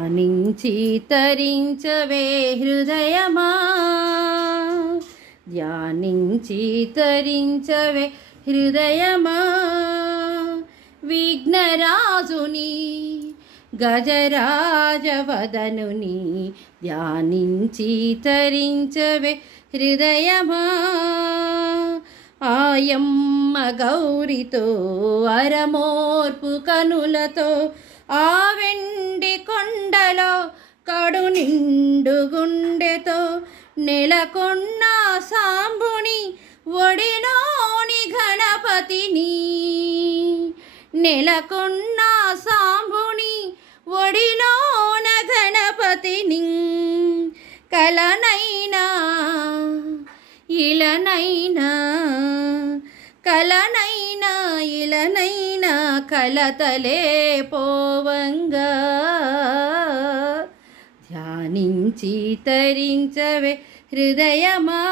ధ్యానించి తరించవే హృదయమా, ధ్యానించి తరించవే హృదయమా. విఘ్నరాజుని గజరాజవదనుని ధ్యానించి తరించవే హృదయమా. ఆయమ్మ గౌరితో అరమోర్పు కనులతో ఆ వెండి కొండలో కడు నిండు గుండెతో నెలకొన్న సాంబుని ఒడిలోని గణపతిని, నెలకొన్న సాంబుని ఒడిలోన గణపతిని. కలనైనా ఇలనైనా, కలనైనా ఇలనైనా కలతలే పోవంగా. ధ్యానించి తరించవే హృదయమా.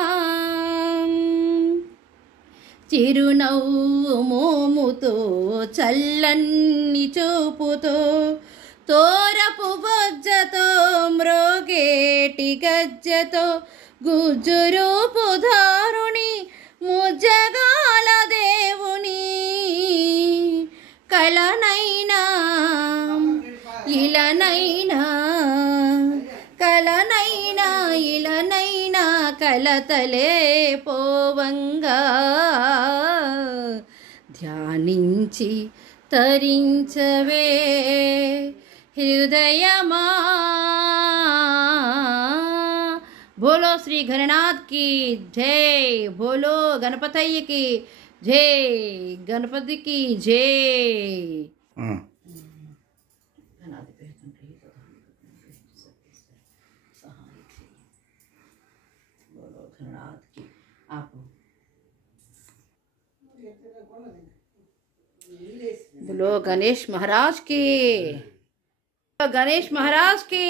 చిరునవ్వు మోముతో చల్లన్ని చూపుతో తోరపు బొజ్జతో మ్రోగేటి గజ్జతో గుజ్జురూపు ధారుని ముజ్జగాల దేవుని. కలనైనా ఇలనైనా, కలనైనా ఇలనైనా కలతలే పోవంగా. ధ్యానించి తరించవే హృదయమా. बोलो श्री घरनाथ की जय, बोलो गणपतय्य की जय, गणपति की जय. बोलो घरनाथ की. आप बोलो गणेश महाराज की, गणेश महाराज की.